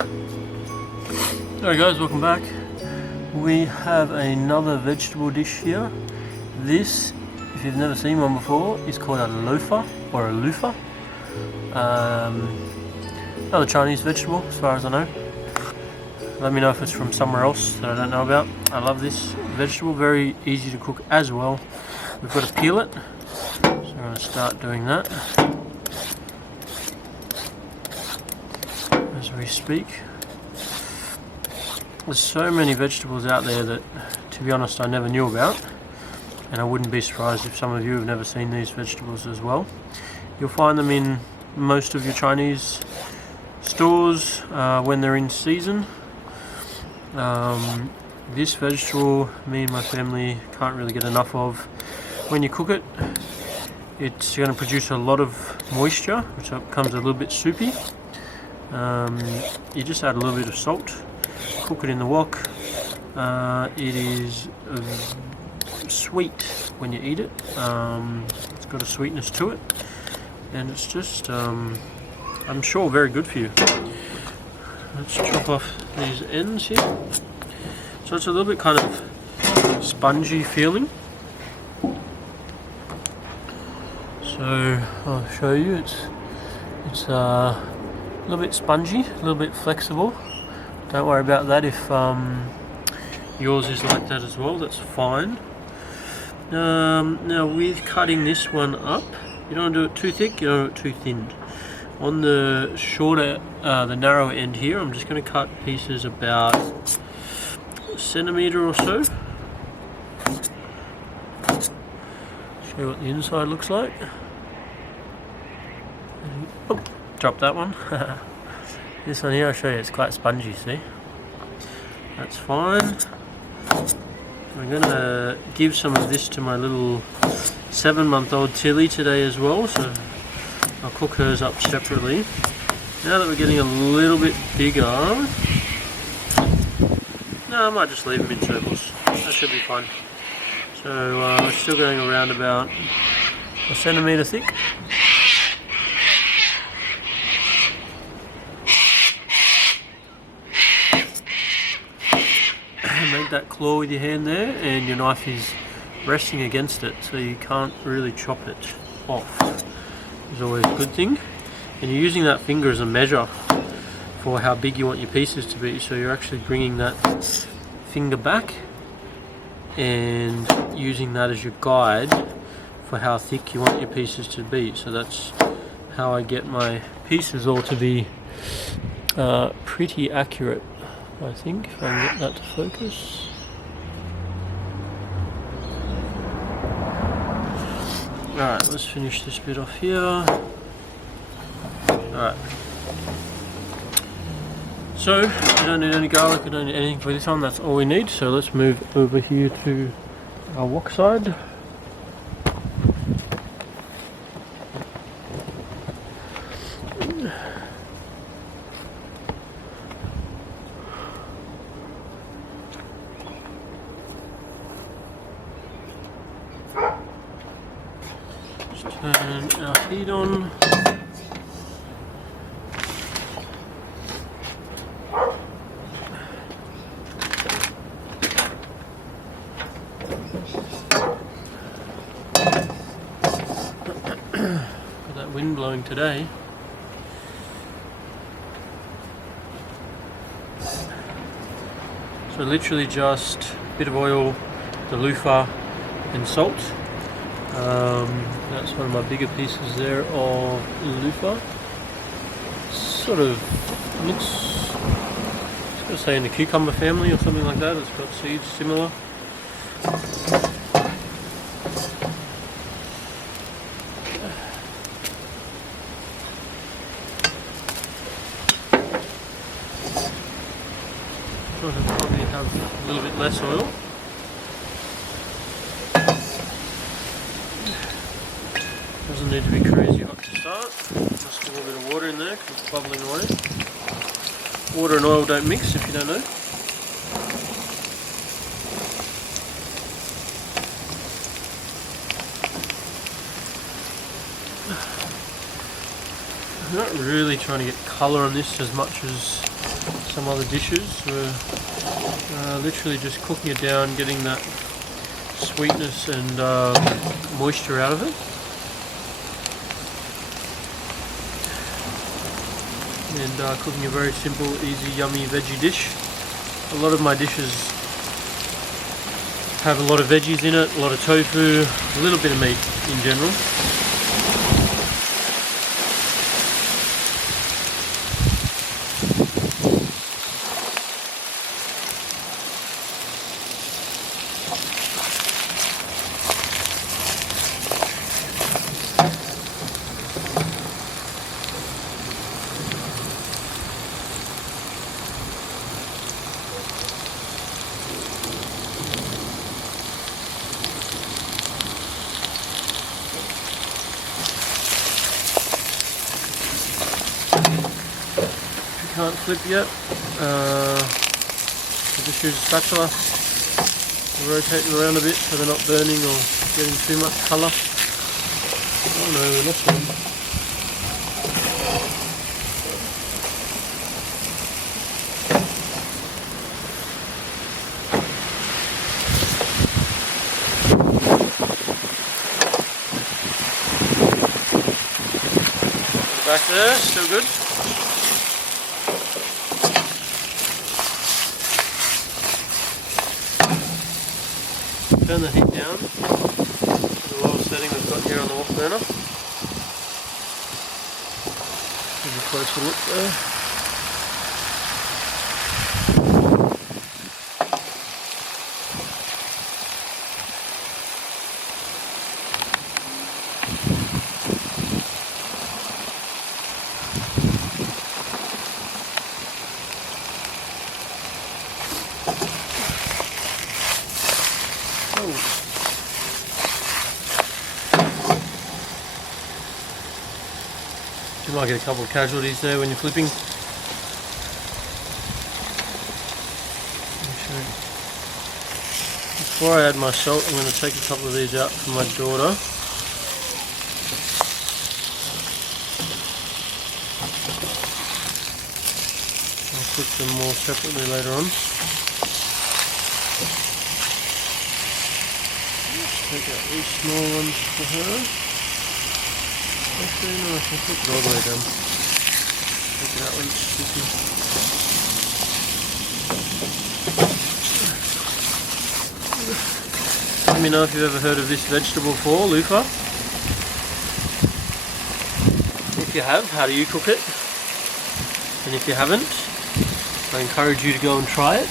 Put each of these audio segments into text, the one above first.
Alright guys, welcome back. We have another vegetable dish here. This, if you've never seen one before, is called a loafa or a loofah. Another Chinese vegetable as far as I know. Let me know if it's from somewhere else that I don't know about. I love this vegetable, very easy to cook as well. We've got to peel it, so I'm going to start doing that as we speak. There's so many vegetables out there that, to be honest, I never knew about, and I wouldn't be surprised if some of you have never seen these vegetables as well. You'll find them in most of your Chinese stores when they're in season. This vegetable, me and my family can't really get enough of. When you cook it, it's going to produce a lot of moisture, which becomes a little bit soupy. You just add a little bit of salt, cook it in the wok. It is sweet when you eat it. It's got a sweetness to it, and it's just, I'm sure, very good for you. Let's chop off these ends here. So it's a little bit kind of spongy feeling. So I'll show you. It's a little bit spongy, a little bit flexible. Don't worry about that if yours is like that as well. That's fine. Now with cutting this one up, you don't want to do it too thick, you don't want to do it too thin. On the shorter, the narrow end here, I'm just going to cut pieces about a centimetre or so. Show you what the inside looks like. Oh, drop that one. This one here, I'll show you, it's quite spongy, see? That's fine. I'm going to give some of this to my little 7-month-old Tilly today as well, so I'll cook hers up separately. Now that we're getting a little bit bigger, no, I might just leave them in circles. That should be fine. So we're still going around about a centimetre thick. Make that claw with your hand there, and your knife is resting against it, so you can't really chop it off. Is always a good thing. And you're using that finger as a measure for how big you want your pieces to be, so you're actually bringing that finger back and using that as your guide for how thick you want your pieces to be. So that's how I get my pieces all to be pretty accurate, I think, if I can get that to focus. Alright, let's finish this bit off here. Alright. So, we don't need any garlic, we don't need anything for this one, that's all we need. So let's move over here to our wok side. Turn our heat on. Got that wind blowing today. So literally just a bit of oil, the loofah and salt. That's one of my bigger pieces there of loofah. Sort of looks, I was going to say in the cucumber family or something like that. It's got seeds similar. Probably have a little bit less oil. Doesn't need to be crazy hot to start. Just a little bit of water in there because it's bubbling away. Water and oil don't mix if you don't know. I'm not really trying to get colour on this as much as some other dishes. We're literally just cooking it down, getting that sweetness and moisture out of it. And cooking a very simple, easy, yummy veggie dish. A lot of my dishes have a lot of veggies in it, a lot of tofu, a little bit of meat in general. Can't flip yet, I'll just use a spatula to rotate them around a bit so they're not burning or getting too much colour. Oh no, we lost one. Back there, still good. Turn the heat down to the lowest setting we've got here on the wok burner. Give a closer look there. You might get a couple of casualties there when you're flipping. Before I add my salt, I'm going to take a couple of these out for my daughter. I'll cook them more separately later on. Let's take out these small ones for her. Actually, no, I can put it all the way down. Take that one, sticky. Let me know if you've ever heard of this vegetable before, Loofa. If you have, how do you cook it? And if you haven't, I encourage you to go and try it.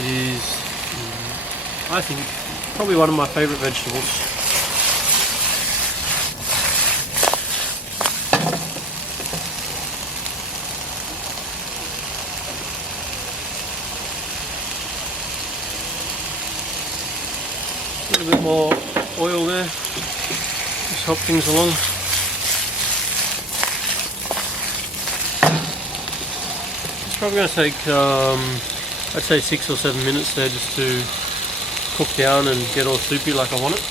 It is, I think, probably one of my favourite vegetables. A little bit more oil there, just help things along. It's probably going to take, I'd say 6 or 7 minutes there just to cook down and get all soupy like I want it.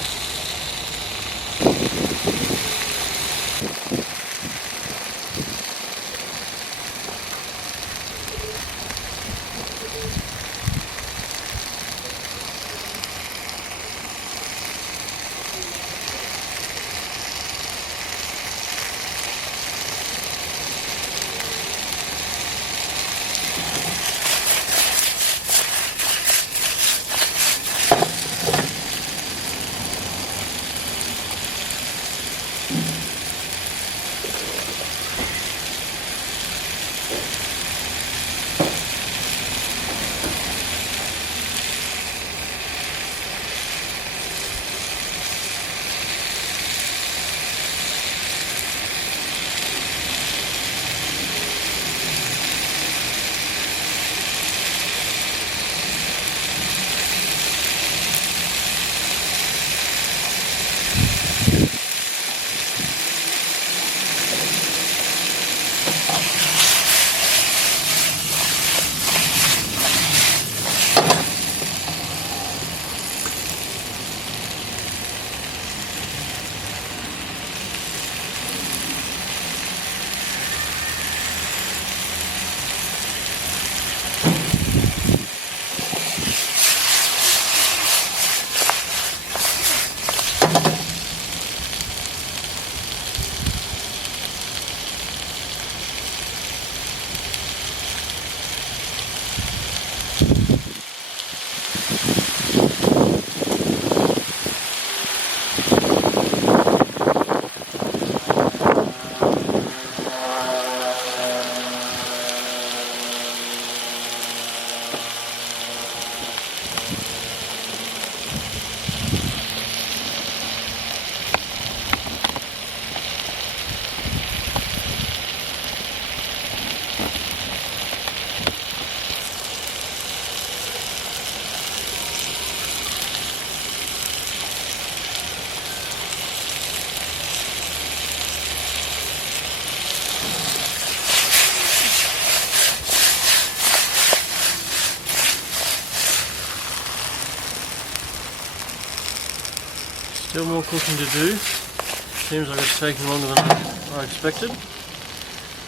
Still more cooking to do. Seems like it's taking longer than I expected.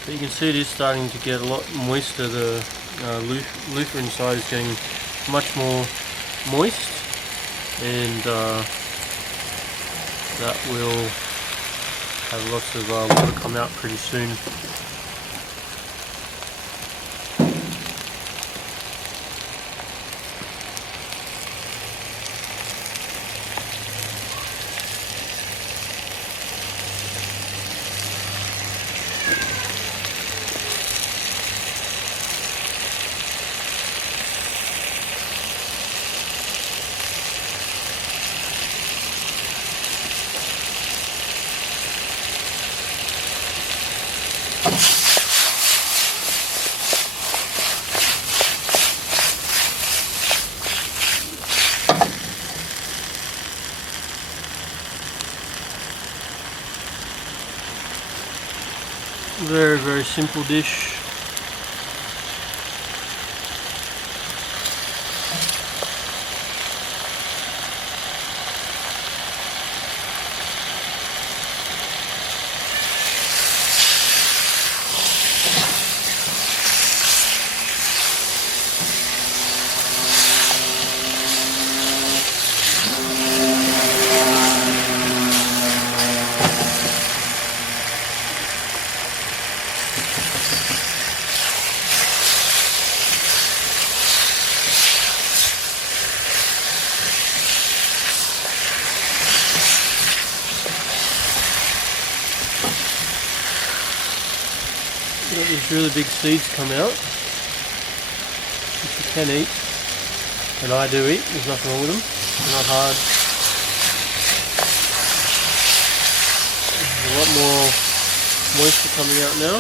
But you can see it is starting to get a lot moister. The loofah inside is getting much more moist, and that will have lots of water come out pretty soon. Very, very simple dish. Got these really big seeds come out, which you can eat, and I do eat. There's nothing wrong with them. They're not hard. There's a lot more moisture coming out now.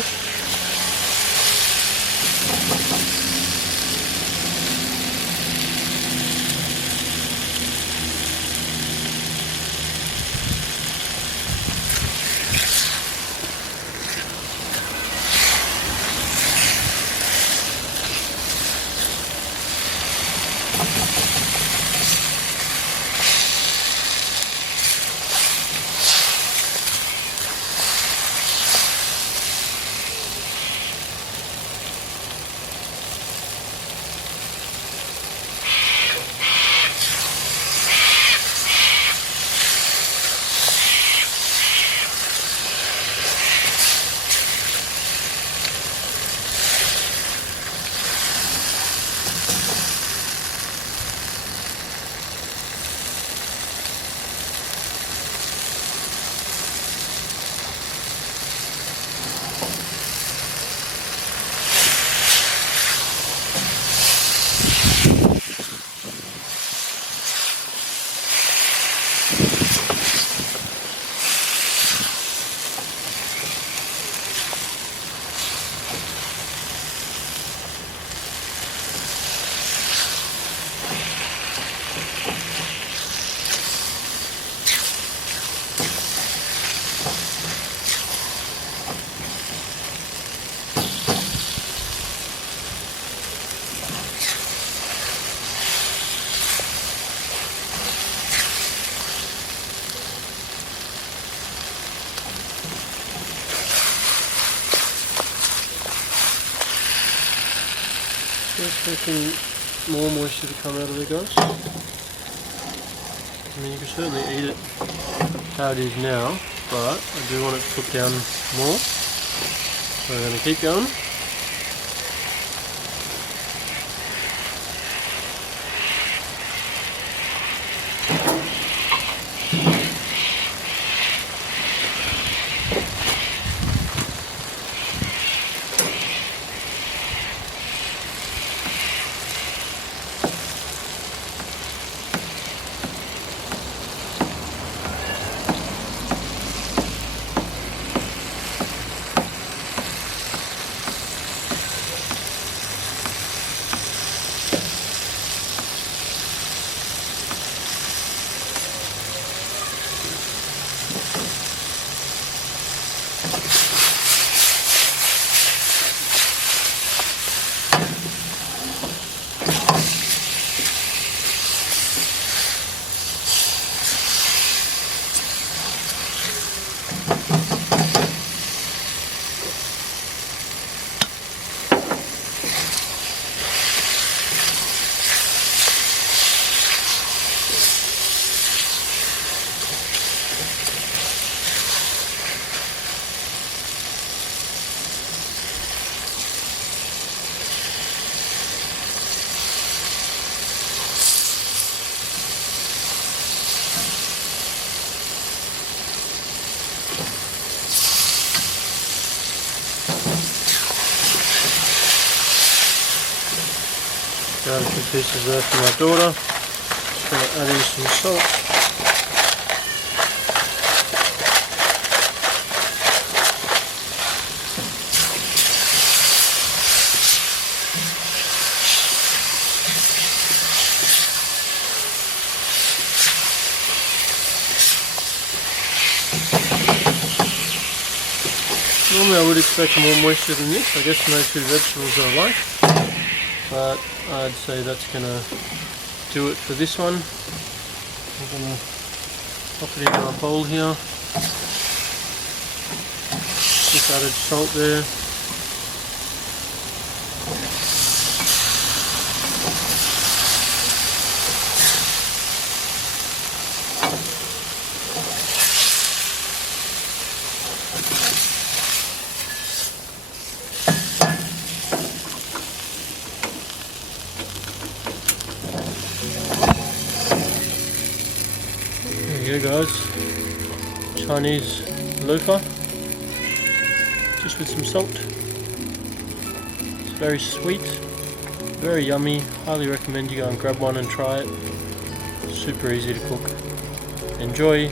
Just making more moisture to come out of the guys. I mean, you can certainly eat it how it is now, but I do want it to cook down more. So we're going to keep going. Got a few pieces there for my daughter. Just going to add in some salt. Normally I would expect more moisture than this. I guess no two vegetables are alike, but I'd say that's going to do it for this one. I'm going to pop it into a bowl here. Just added salt there. There you go guys, Chinese loofah, just with some salt. It's very sweet, very yummy, highly recommend you go and grab one and try it. Super easy to cook. Enjoy.